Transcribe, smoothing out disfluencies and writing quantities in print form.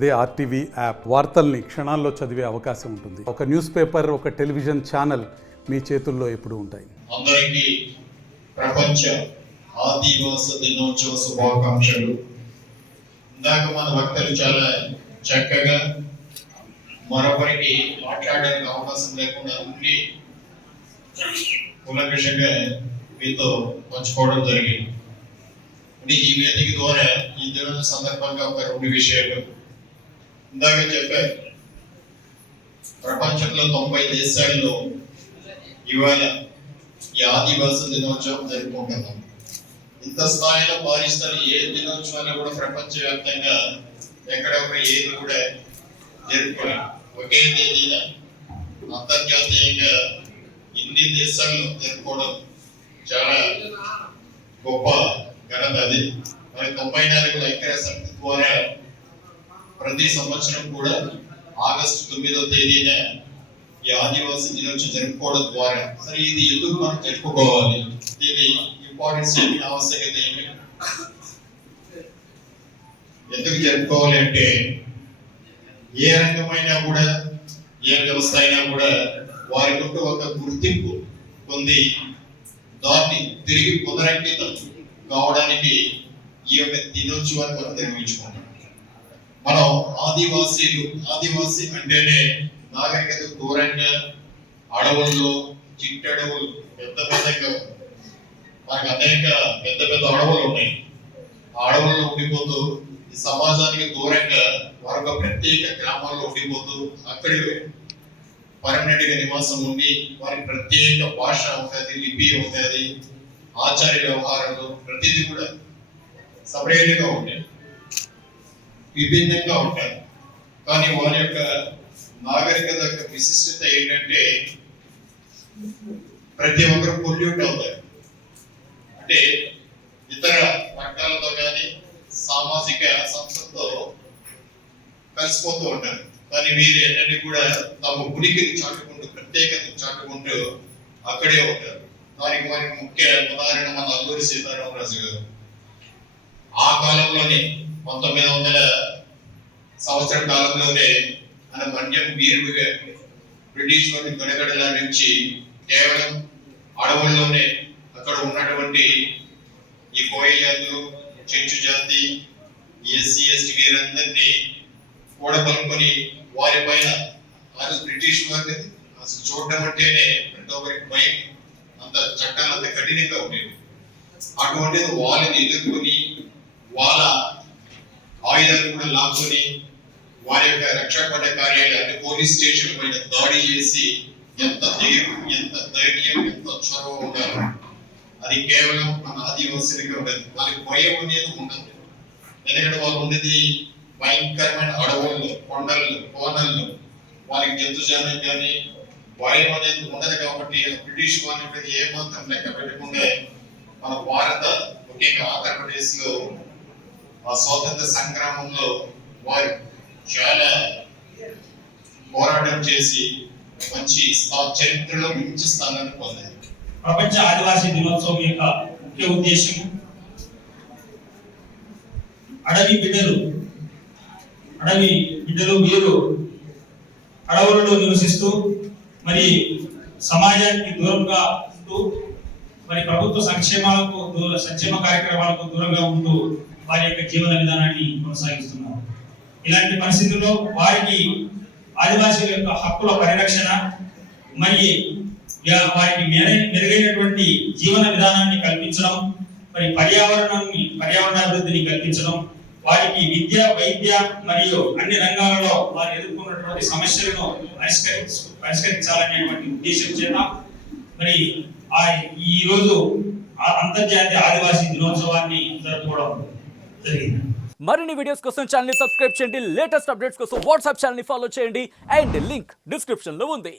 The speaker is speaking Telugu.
అదే ఆర్టీవీ యాప్ వార్తల్ని క్షణాల్లో చదివే అవకాశం ఉంటుంది. ఒక న్యూస్ పేపర్, ఒక టెలివిజన్ ఛానల్ మీ చేతుల్లో ఎప్పుడూ ఉంటాయి. అందరికీ ప్రపంచ ఆదివాసీ దినోత్సవ శుభాకాంక్షలు. ఇందాక మన భక్తులు చాలా చక్కగా మరొకరికి మాట్లాడడానికి అవకాశం లేకుండా అన్ని కులకషంగా మీతో పంచుకోవడం జరిగింది. ఈ వేదిక ద్వారా ఈ దినం సందర్భంగా ఒక రెండు విషయాలు ఇందాక చెప్పారు. ప్రపంచంలో 90 దేశాల్లో ఇవాళ ఈ ఆదివాసీ దినోత్సవం జరుపుకుంటున్నాం. ఇంత స్థాయిలో పాలిస్తారు ఏ దినోత్సవాన్ని కూడా ప్రపంచవ్యాప్తంగా ఎక్కడ ఏది కూడా జరుపుకోలేదు. ఒకే తేదీన అంతర్జాతీయంగా ఇన్ని దేశాల్లో జరుపుకోవడం చాలా గొప్ప ఘనత. అది మరి 94 ఐక్యరాజ్యసమితి ద్వారా ప్రతి సంవత్సరం కూడా ఆగస్టు 9వ తేదీన ఈ ఆదివాసీ దినోత్సవం జరుపుకోవడం ద్వారా సరే ఇది ఎందుకు మనం జరుపుకోవాలి, దీని ఇంపార్టెన్స్ ఏమి, ఆవశ్యకత ఏమి, ఎందుకు జరుపుకోవాలి అంటే ఏ రంగమైనా కూడా ఏ వ్యవస్థ అయినా కూడా వారికి ఒక గుర్తింపు పొంది దాన్ని తిరిగి పునరంకితం కావడానికి ఈ యొక్క దినోత్సవాన్ని మనం నిర్వహించుకుంటాం. మనం ఆదివాసీ అంటేనే నాగరికత దూరంగా అడవుల్లో చిట్టడవులు పెద్దగా మనకు అనేక పెద్ద అడవులు ఉన్నాయి. ఆ అడవుల్లో ఉండిపోతూ ఈ సమాజానికి దూరంగా మరొక ప్రత్యేక గ్రామాల్లో ఉండిపోతూ అక్కడి పర్మనెంట్ గా నివాసం ఉండి వారి ప్రత్యేక భాష ఉంటుంది, లిపి ఉంటుంది, ఆచార వ్యవహారాలు ప్రతిదీ కూడా సపరేట్ గా ఉంటాయి, విభిన్నంగా ఉంటాయి. కానీ వారి యొక్క నాగరికత యొక్క విశిష్టత ఏంటంటే ప్రతి ఒక్కరు పొల్యూట్ అవుతారు. అంటే ఇతర వర్గాలతో కానీ సామాజిక సంస్థతో కలిసిపోతూ ఉంటారు. కానీ వీరు ఏంటంటే కూడా తమ ఉనికిని చాటుకుంటూ ప్రత్యేకతను చాటుకుంటూ అక్కడే ఉంటారు. దానికి వారికి ముఖ్య ఉదాహరణ మన అల్లూరి సీతారామరాజు గారు. ఆ కాలంలోనే 1900 సంవత్సర కాలంలోనే మన మన్యం వీరుడుగా బ్రిటిష్ వారి గడగడల నుంచి కేవలం అడవుల్లోనే అక్కడ ఉన్నటువంటి ఈ కోయ జాతులు, చెంచు జాతి, ఎస్సీ ఎస్టీ వీరందరినీ కూడబలుకొని వారి పైన అసలు బ్రిటిష్ వారిని అసలు చూడడం అంటేనే ప్రతి ఒక్కరికి భయం, అంత చట్టాలు అంత కఠినంగా ఉండేవి. అటువంటిది వాళ్ళని ఎదుర్కొని వాళ్ళ ఆయుధాలు కూడా లాక్కొని వారి యొక్క రక్షణ కార్యాలయాలు అంటే పోలీస్ స్టేషన్ పైన దాడి చేసి ఎంత ధైర్యం ఎంత చొరవ ఉండాలి. అది కేవలం మన ఆదివాసీలకే ఉండదు. వాళ్ళకి భయం అనేది ఉండదు. ఎందుకంటే వాళ్ళు ఉండేది భయంకరమైన అడవుల్లో, కొండల్లో, కోనల్లో. వాళ్ళకి జంతుజాలం కానీ భయం అనేది ఉండదు. కాబట్టి బ్రిటిష్ వాళ్ళకి ఏమాత్రం లెక్క పెట్టకుండా మన భారత ముఖ్యంగా ఆంధ్రప్రదేశ్ లో ఆ స్వాతంత్ర సంగ్రామంలో వారు చాలా పోరాటం చేసి మంచి చరిత్రలో మంచి స్థానాన్ని పొందారు. ప్రపంచ ఆదివాసీ దినోత్సవం యొక్క ముఖ్య ఉద్దేశం అడవి బిడ్డలు వీరు అడవులలో నివసిస్తూ మరి సమాజానికి దూరంగా ఉంటూ మరి ప్రభుత్వ సంక్షేమ కార్యక్రమాలకు దూరంగా ఉంటూ వారి యొక్క జీవన విధానాన్ని కొనసాగిస్తున్నారు. ఇలాంటి పరిస్థితుల్లో వారికి ఆదివాసీల యొక్క హక్కుల పరిరక్షణ మరి వారికి మెరుగైనటువంటి జీవన విధానాన్ని కల్పించడం, మరి పర్యావరణాభివృద్ధిని కల్పించడం, వారికి విద్య, వైద్య మరియు అన్ని రంగాలలో వారు ఎదుర్కొన్నటువంటి సమస్యలను పరిష్కరించాలనేటువంటి ఉద్దేశం చేత మరి ఈ రోజు అంతర్జాతీయ ఆదివాసీ దినోత్సవాన్ని జరుపుకోవడం జరిగింది. మరిన్ని వీడియోస్ కోసం ఛానల్ ని సబ్స్క్రైబ్ చేయండి. లేటెస్ట్ అప్డేట్స్ కోసం వాట్సాప్ ఛానల్ ని ఫాలో చేయండి. అండ్ లింక్ డిస్క్రిప్షన్ లో ఉంది.